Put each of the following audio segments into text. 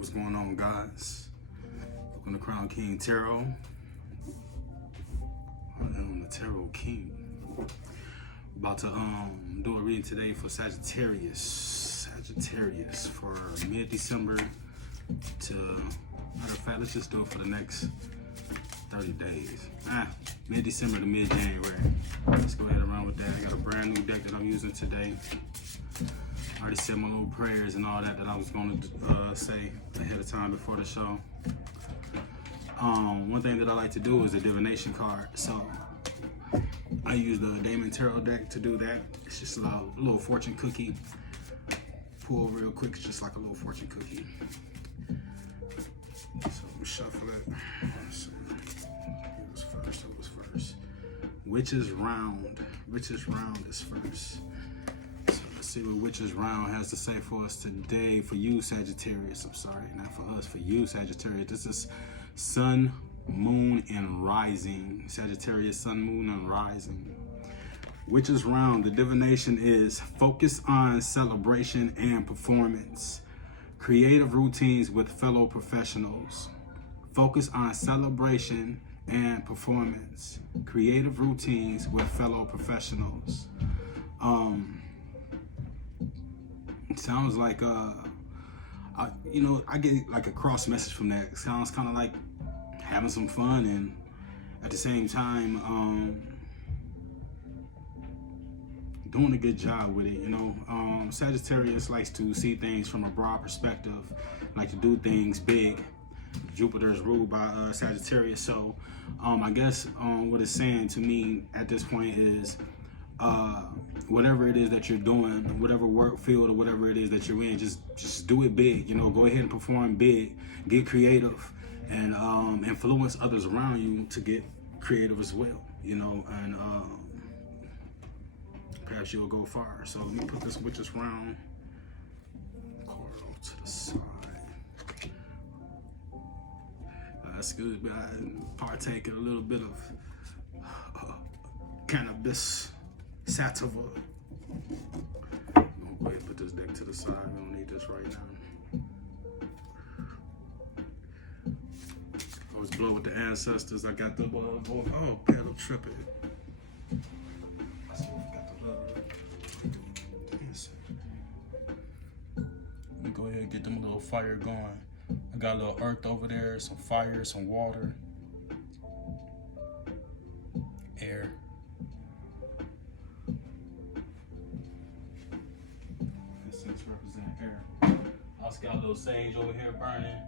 What's going on, guys? Welcome to Crown King Tarot. I am the Tarot King. About to do a reading today for Sagittarius for mid-December to, matter of fact, let's just do it for the next 30 days. Mid-December to mid-January. Let's go ahead and run with that. I got a brand new deck that I'm using today. I already said my little prayers and all that I was going to say ahead of time before the show. One thing that I like to do is a divination card. So I use the Damon Tarot deck to do that. It's just a little fortune cookie. Pull real quick, it's just like a little fortune cookie. So we shuffle it. So it was first. Witch's Round. Witch's Round is first. So let's see what Witch's Round has to say for us today. For you, Sagittarius. I'm sorry, not for us. For you, Sagittarius. This is Sun, Moon, and Rising. Sagittarius, Sun, Moon, and Rising. Witch's Round. The divination is focus on celebration and performance. Creative routines with fellow professionals. Focus on celebration and performance. Creative routines with fellow professionals. It sounds like I get like a cross message from that. It sounds kind of like having some fun and at the same time doing a good job with it. Sagittarius likes to see things from a broad perspective, like to do things big. Jupiter is ruled by Sagittarius, so I guess what it's saying to me at this point is whatever it is that you're doing, whatever work field or whatever it is that you're in, just do it big. Go ahead and perform big, get creative, and influence others around you to get creative as well. And perhaps you'll go far. So let me put this Witch's Round card off to the side. That's good, but I partake in a little bit of cannabis sativa. I'm gonna go ahead and put this deck to the side. We don't need this right now. I was blowing with the ancestors. I got the pedal tripping. Let me go ahead and get them a little fire going. I got a little earth over there, some fire, some water, air. This things represent air. I also got a little sage over here burning.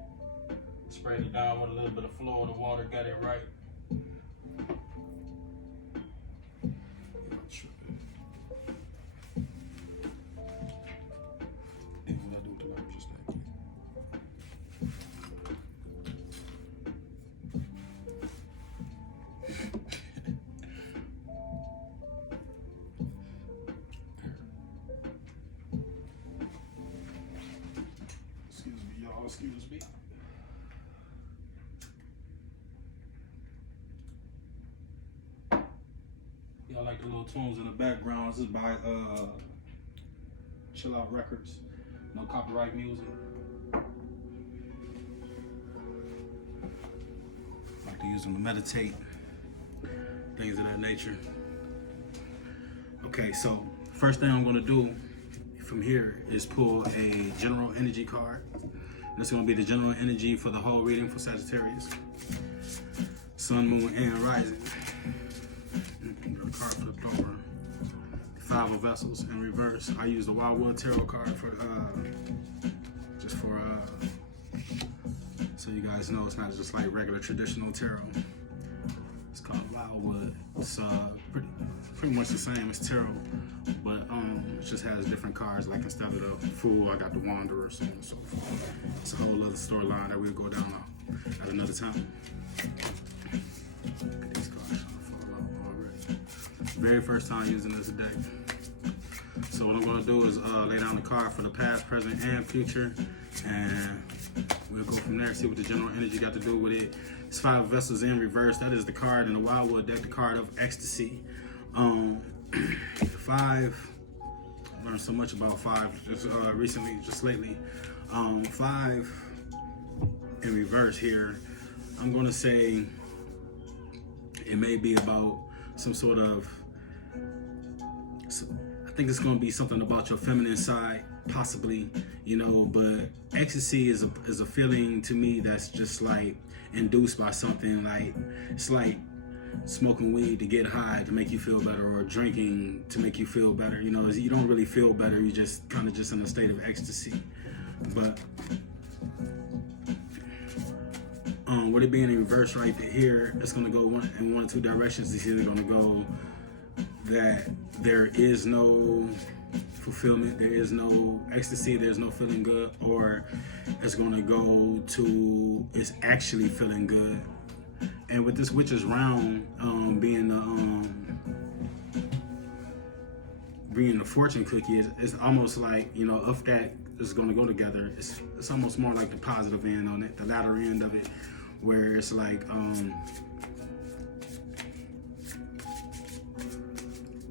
Sprayed it down with a little bit of Florida water, got it right. Excuse me. Y'all like the little tunes in the background. This is by Chill Out Records. No copyright music. Like to use them to meditate. Things of that nature. Okay, so first thing I'm gonna do from here is pull a general energy card. That's going to be the general energy for the whole reading for Sagittarius. Sun, Moon, and Rising. The card flipped over. Five of Vessels in reverse. I use the Wildwood Tarot card for so you guys know it's not just like regular traditional tarot. It's called Wildwood. It's pretty much the same as tarot, but it just has different cards. Like instead of the Fool, I got the Wanderer, so on and so forth. It's a whole other storyline that we'll go down at another time. Look at these cards trying to fall out already. Very first time using this deck. So what I'm gonna do is lay down the card for the past, present, and future, and we'll go from there, see what the general energy got to do with it. It's Five Vessels in reverse. That is the card in the Wildwood deck, the card of ecstasy. Five, I learned so much about five just recently, just lately. Five in reverse here, I'm gonna say it may be about some sort of, I think it's gonna be something about your feminine side, possibly, you know, but ecstasy is a feeling to me that's just like induced by something. Like, it's like smoking weed to get high to make you feel better, or drinking to make you feel better. You know, you don't really feel better, you just kind of just in a state of ecstasy. But with it being in reverse right here, it's gonna go in one or two directions. It's either gonna go that there is no fulfillment, there is no ecstasy, there's no feeling good, or it's gonna go to it's actually feeling good. And with this witch's round being the fortune cookie, it's almost like, you know, if that is gonna go together, it's almost more like the positive end on it, the latter end of it, where it's like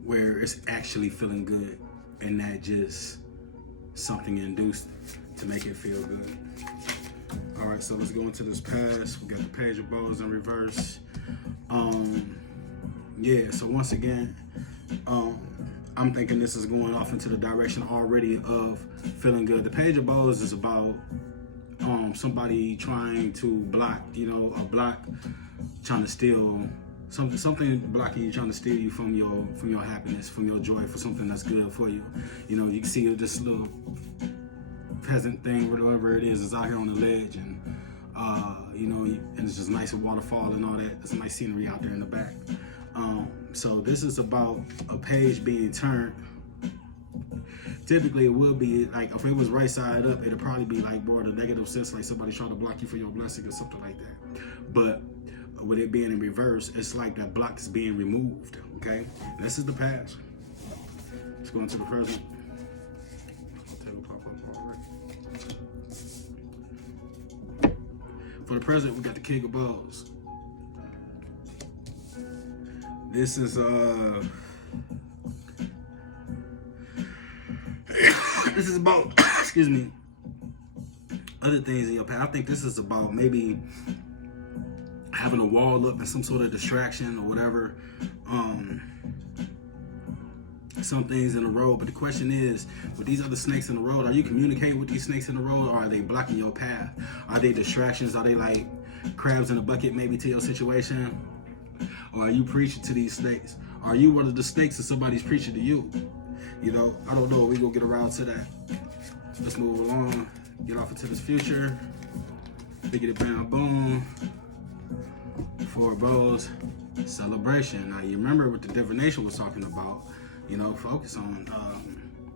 where it's actually feeling good and not just something induced to make it feel good. All right, so let's go into this past. We got the Page of Bows in reverse. Yeah, so once again, I'm thinking this is going off into the direction already of feeling good. The Page of Bows is about somebody trying to block, you know, a block trying to steal something blocking you, trying to steal you from your happiness, from your joy, for something that's good for you. You know, you can see this little peasant thing, whatever it is out here on the ledge, and you know, and it's just nice waterfall and all that. There's some nice scenery out there in the back. So this is about a page being turned. Typically, it will be like, if it was right side up, it'll probably be like more the negative sense, like somebody trying to block you for your blessing or something like that. But with it being in reverse, it's like that block is being removed. Okay, this is the past. Let's go into the present. For the present, we got the King of Bows. This is this is about excuse me, other things in your past. I think this is about maybe having a wall up and some sort of distraction or whatever. Some things in the road, but the question is, with these other snakes in the road, are you communicating with these snakes in the road, or are they blocking your path? Are they distractions? Are they like crabs in a bucket maybe to your situation? Or are you preaching to these snakes? Are you one of the snakes that somebody's preaching to you? You know, I don't know. We're gonna get around to that. Let's move along, get off into this future. Biggity bam boom. Four bows, celebration. Now you remember what the divination was talking about. You know, focus on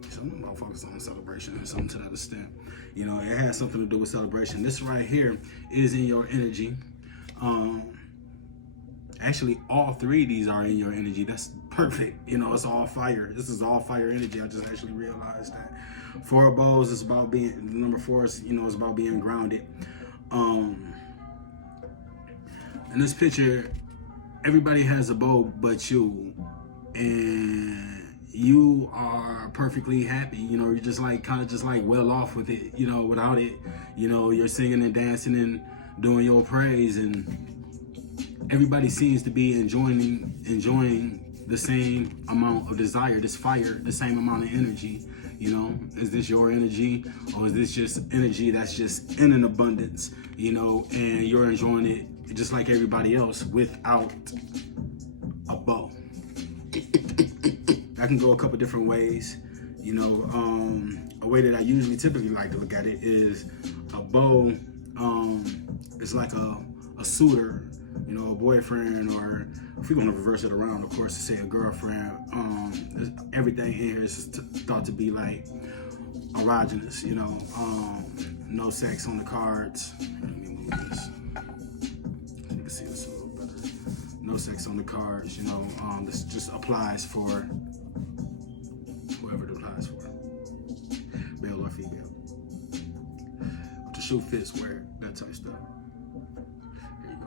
something about focus on celebration or something to that extent. You know, it has something to do with celebration. This right here is in your energy. Actually, all three of these are in your energy. That's perfect. You know, it's all fire. This is all fire energy. I just actually realized that. Four bows is about being, number four is, you know, it's about being grounded. In this picture, everybody has a bow but you, and you are perfectly happy. You know, you're just like kind of just like well off with it, you know, without it. You know, you're singing and dancing and doing your praise, and everybody seems to be enjoying the same amount of desire, this fire, the same amount of energy. You know, is this your energy, or is this just energy that's just in an abundance, you know, and you're enjoying it just like everybody else without a bow? That can go a couple different ways. You know, a way that I typically like to look at it is a bow. It's like a suitor, you know, a boyfriend, or if we're gonna reverse it around, of course, to say a girlfriend. Everything in here is thought to be like erogenous, you know. No sex on the cards. Let me move this so you can see this a little better. No sex on the cards, you know. This just applies for whoever it applies for, male or female. If the shoe fits, wear it, that type of stuff. There you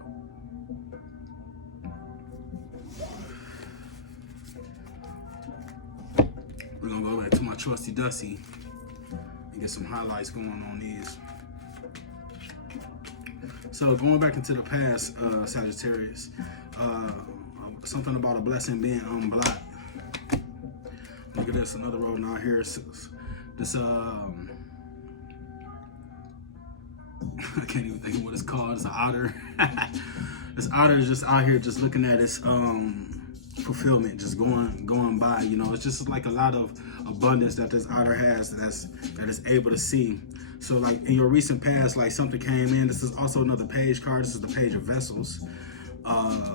go. We're gonna go back to my trusty Dusty and get some highlights going on these. So going back into the past, Sagittarius, something about a blessing being unblocked. Look at this, another road out here. This I can't even think of what it's called. It's an otter. This otter is just out here, just looking at its fulfillment, just going by. You know, it's just like a lot of abundance that this otter has that is able to see. So like in your recent past, like something came in. This is also another page card. This is the Page of Vessels,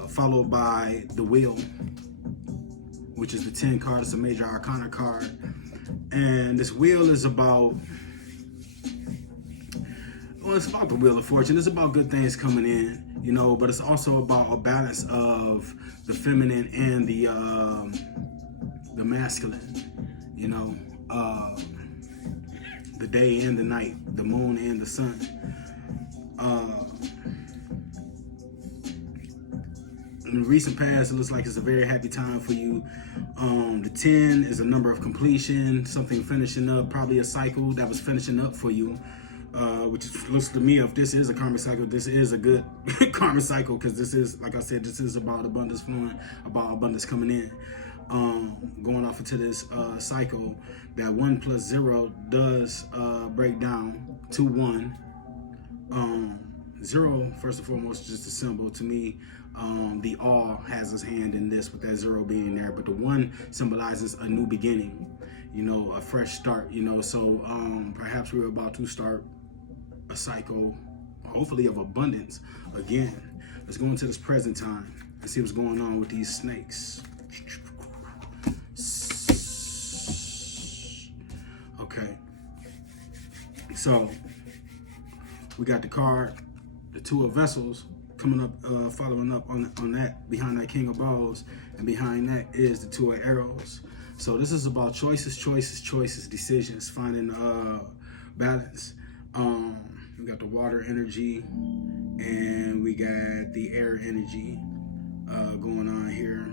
followed by the Wheel, which is the 10 card. It's a major arcana card. And this wheel is about, well, it's about the Wheel of Fortune. It's about good things coming in, you know, but it's also about a balance of the feminine and the masculine, you know, the day and the night, the moon and the sun. In the recent past, it looks like it's a very happy time for you. The 10 is a number of completion, something finishing up, probably a cycle that was finishing up for you, which looks to me, if this is a karmic cycle, this is a good karmic cycle, because this is, like I said, this is about abundance flowing, about abundance coming in. Going off into this cycle, that 1 plus 0 does break down to 1. 0, first and foremost, is just a symbol to me. The all has his hand in this, with that 0 being there, but the 1 symbolizes a new beginning, you know, a fresh start, you know. So perhaps we're about to start a cycle, hopefully of abundance again. Let's go into this present time and see what's going on with these snakes. Okay, so we got the card, the 2 of Vessels, coming up, following up on that, behind that King of Balls, and behind that is the 2 of Arrows. So this is about choices, decisions, finding balance. We got the water energy, and we got the air energy going on here.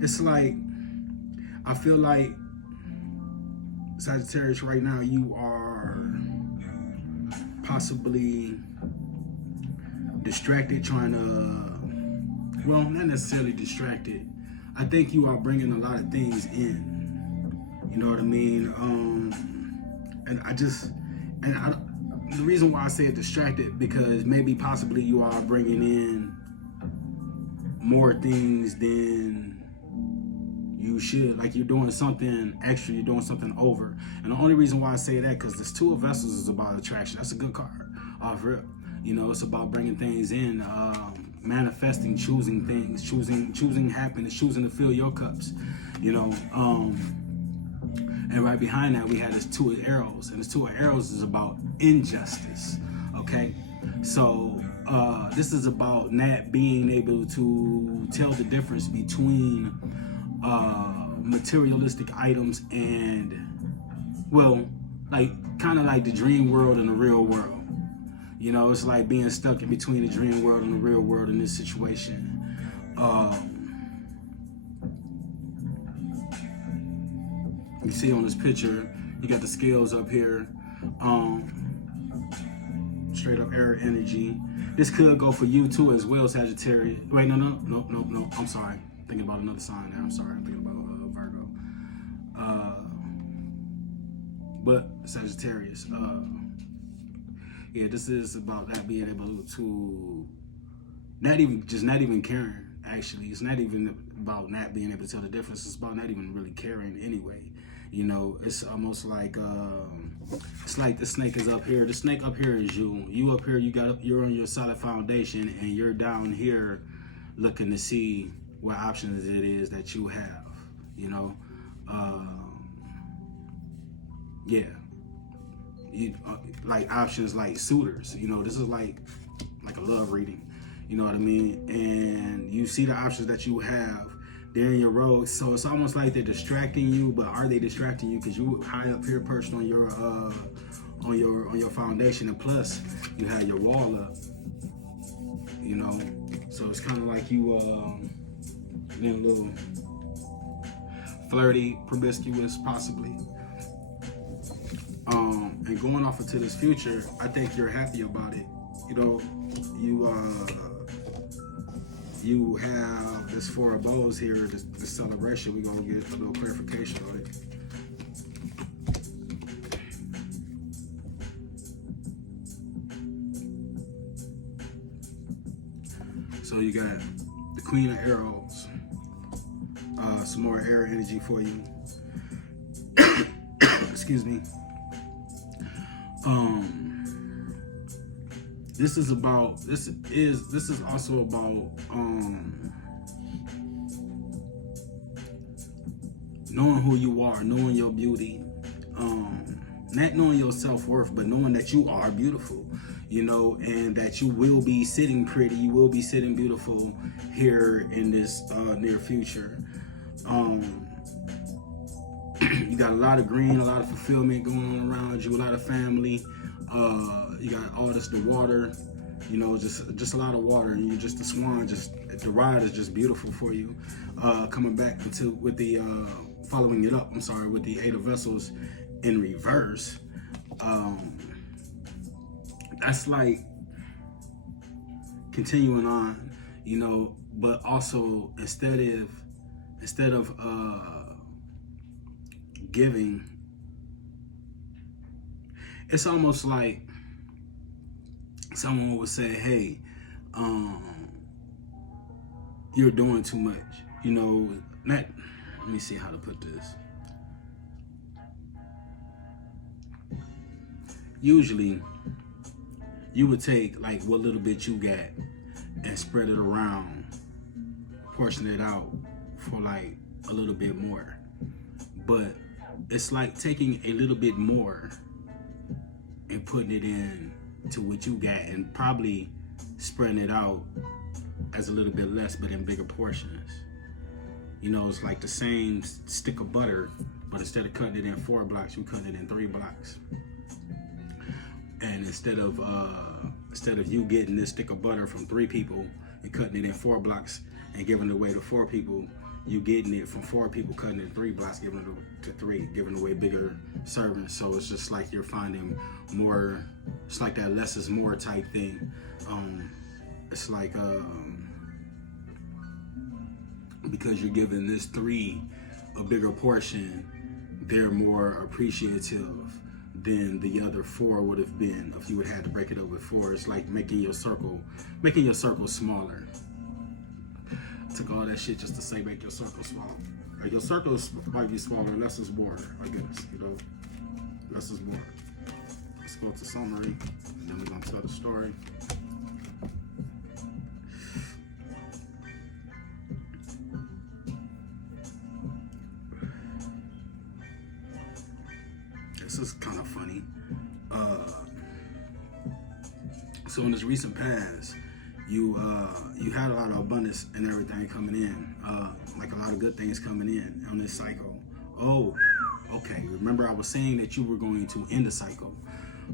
It's like, I feel like Sagittarius right now, you are possibly distracted, trying to, well, not necessarily distracted. I think you are bringing a lot of things in, you know what I mean? The reason why I say distracted, because maybe possibly you are bringing in more things than you should. Like, you're doing something extra, you're doing something over. And the only reason why I say that, because this 2 of Vessels is about attraction. That's a good card off rip. You know, it's about bringing things in, manifesting, choosing things, choosing happiness, choosing to fill your cups, you know. And right behind that, we had this 2 of Arrows, and this 2 of Arrows is about injustice, okay? So this is about not being able to tell the difference between materialistic items and, well, like, kind of like the dream world and the real world. You know, it's like being stuck in between the dream world and the real world in this situation. You see on this picture, you got the scales up here, straight up air energy. This could go for you too as well, Sagittarius. Wait, no, I'm sorry. I'm thinking about another sign there. I'm sorry, I'm thinking about Virgo. But Sagittarius, yeah, this is about that, being able to not even caring. Actually, it's not even about not being able to tell the difference. It's about not even really caring anyway. You know, it's almost like it's like the snake is up here. The snake up here is you. You up here, you're on your solid foundation, and you're down here looking to see what options it is that you have. You know, yeah. Like options, like suitors, you know, this is like a love reading, you know what I mean? And you see the options that you have, they're in your road. So it's almost like they're distracting you, but are they distracting you because you high up here perched on your foundation, and plus you have your wall up, you know? So it's kind of like you being a little flirty, promiscuous, possibly. And going off into this future, I think you're happy about it. you know, you have this Four of Bows here, this celebration. We're gonna get a little clarification on it. So you got the Queen of Arrows, some more air energy for you. Excuse me. This is also about knowing who you are, knowing your beauty, not knowing your self-worth, but knowing that you are beautiful, you know, and that you will be sitting pretty, you will be sitting beautiful here in this near future. You got a lot of green, a lot of fulfillment going on around you, a lot of family. You got all this, the water, you know, just a lot of water, and you're just the swan. Just the ride is just beautiful for you. Coming back with the following it up. I'm sorry, with the Eight of Vessels in reverse. That's like continuing on, you know, but also instead of giving, it's almost like someone would say, hey, you're doing too much, you know. Let me see how to put this. Usually you would take like what little bit you got and spread it around, portion it out for like a little bit more. But it's like taking a little bit more and putting it in to what you got, and probably spreading it out as a little bit less, but in bigger portions. You know, it's like the same stick of butter, but instead of cutting it in 4 blocks, you cut it in 3 blocks. And instead of you getting this stick of butter from 3 people and cutting it in 4 blocks and giving it away to 4 people, you getting it from 4 people, cutting it in 3 blocks, giving it to 3, giving away bigger servings. So it's just like you're finding more. It's like that less is more type thing. It's like because you're giving this 3 a bigger portion, they're more appreciative than the other 4 would have been if you would have had to break it up with 4. It's like making your circle smaller. I took all that shit just to say make your circle smaller. Like your circles might be smaller, less is more, I guess, you know. Less is more. Let's go to summary, and then we're gonna tell the story. This is kind of funny. So in this recent past, you had a lot of abundance and everything coming in, like a lot of good things coming in on this cycle. Oh, okay. Remember I was saying that you were going to end the cycle.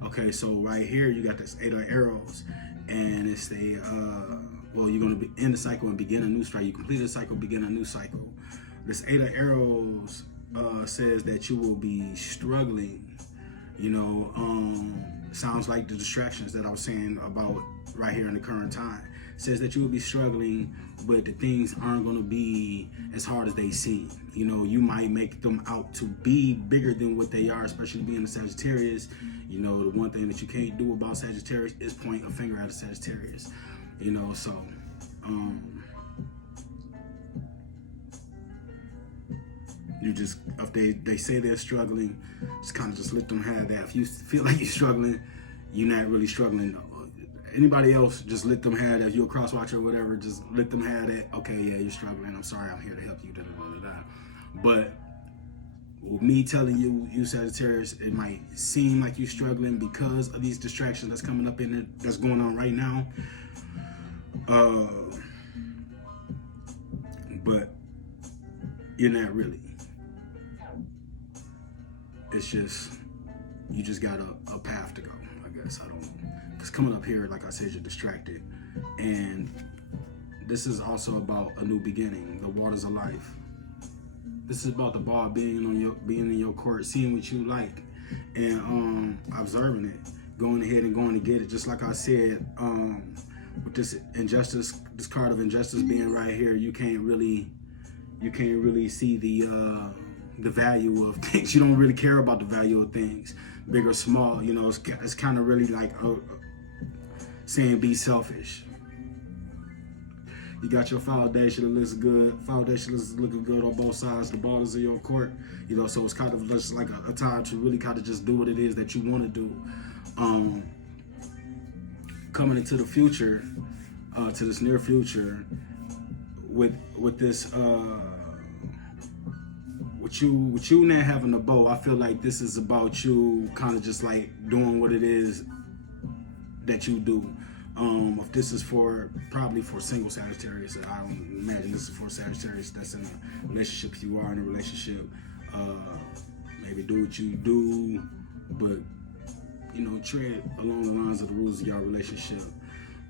Okay, so right here you got this 8 of Arrows, and it's the well, you're going to end the cycle and begin a new cycle. You complete the cycle, begin a new cycle. This 8 of Arrows says that you will be struggling. You know, sounds like the distractions that I was saying about right here in the current time. Says that you will be struggling, but the things aren't going to be as hard as they seem. You know, you might make them out to be bigger than what they are, especially being a Sagittarius. You know, the one thing that you can't do about Sagittarius is point a finger at a Sagittarius. You know, so you just, if they say they're struggling, just kind of just let them have that. If you feel like you're struggling, you're not really struggling. Anybody else, just let them have that. If you're a cross watcher or whatever, just let them have that. Okay, yeah, you're struggling. I'm sorry, I'm here to help you. Da, da, da, da. But with me telling you Sagittarius, it might seem like you're struggling because of these distractions that's coming up in it, that's going on right now. But you're not really. It's just, you just got a path to go, I guess. I don't know. Because coming up here, like I said, you're distracted. And this is also about a new beginning, the waters of life. This is about the ball being in your court, seeing what you like and observing it, going ahead and going to get it. Just like I said, with this injustice, this card of injustice being right here, you can't really see the value of things. You don't really care about the value of things, big or small. You know, it's kind of really like saying be selfish. You got your foundation, it looks good. Foundation is looking good on both sides. The borders of your court, you know, so it's kind of just like a time to really kind of just do what it is that you want to do. Coming into the future, to this near future, with this, with you now having a bow, I feel like this is about you kind of just like doing what it is that you do. If this is probably for single Sagittarius, I don't imagine this is for Sagittarius that's in a relationship. If you are in a relationship, maybe do what you do, but you know, tread along the lines of the rules of your relationship.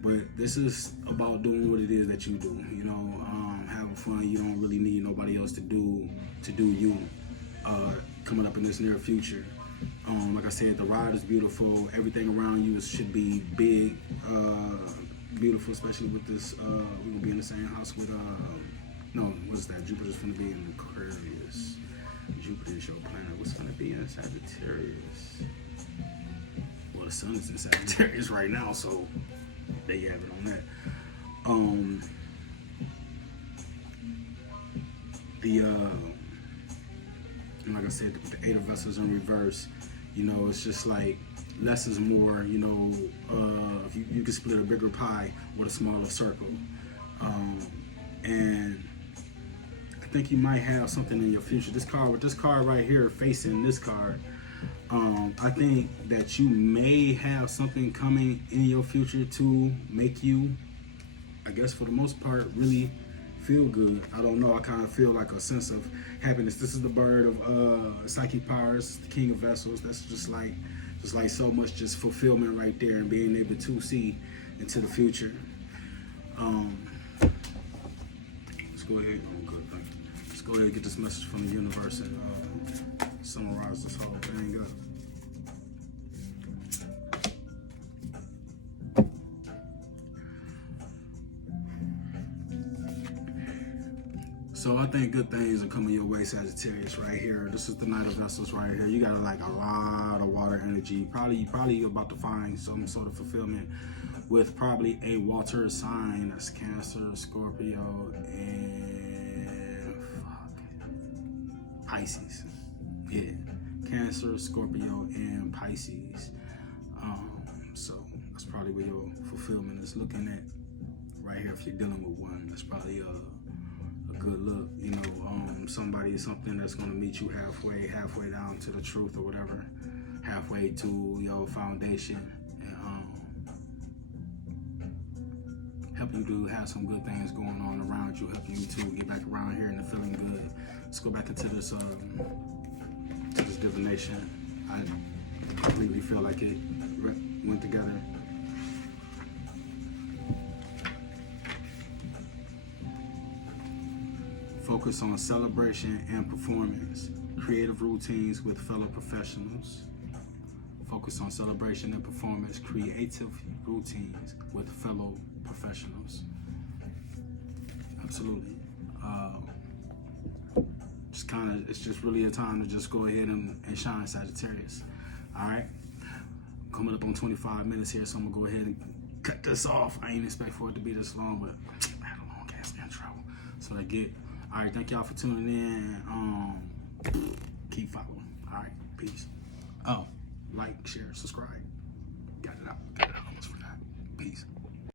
But this is about doing what it is that you do. You know, having fun. You don't really need nobody else to do you. Coming up in this near future. Like I said, the ride is beautiful. Everything around you should be big, beautiful, especially with this. We're gonna be in the same house with no, what's that? Jupiter's gonna be in Aquarius. Jupiter is your planet. What's gonna be in Sagittarius? Well, the sun is in Sagittarius right now, so there you have it on that. And like I said, with the Eight of Vessels in reverse, you know, it's just like less is more. You know, if you can split a bigger pie with a smaller circle, and I think you might have something in your future. This card right here facing this card, I think that you may have something coming in your future to make you, I guess for the most part, really feel good. I don't know. I kind of feel like a sense of happiness. This is the bird of psychic powers, the king of vessels. That's just like so much just fulfillment right there, and being able to see into the future. Let's go ahead. Oh, good. Thank you. Let's go ahead and get this message from the universe and summarize this whole thing up. So I think good things are coming your way, Sagittarius, right here. This is the Knight of Vessels right here. You got like a lot of water energy. Probably about to find some sort of fulfillment with probably a water sign. That's Cancer, Scorpio, and Pisces. Yeah, Cancer, Scorpio, and Pisces. So that's probably where your fulfillment is looking at right here. If you're dealing with one, that's probably a good look, you know, somebody, something that's going to meet you halfway down to the truth or whatever, halfway to your foundation, and help you to have some good things going on around you, help you to get back around here and feeling good. Let's go back into this divination. I completely feel like it went together. Focus on celebration and performance. Creative routines with fellow professionals. Focus on celebration and performance. Creative routines with fellow professionals. Absolutely. It's just really a time to just go ahead and shine, Sagittarius. All right. Coming up on 25 minutes here, so I'm gonna go ahead and cut this off. I ain't expect for it to be this long, but I had a long ass intro. So I get. All right, thank y'all for tuning in. Keep following. All right, peace. Oh, like, share, subscribe. Got it out. Almost forgot. Peace.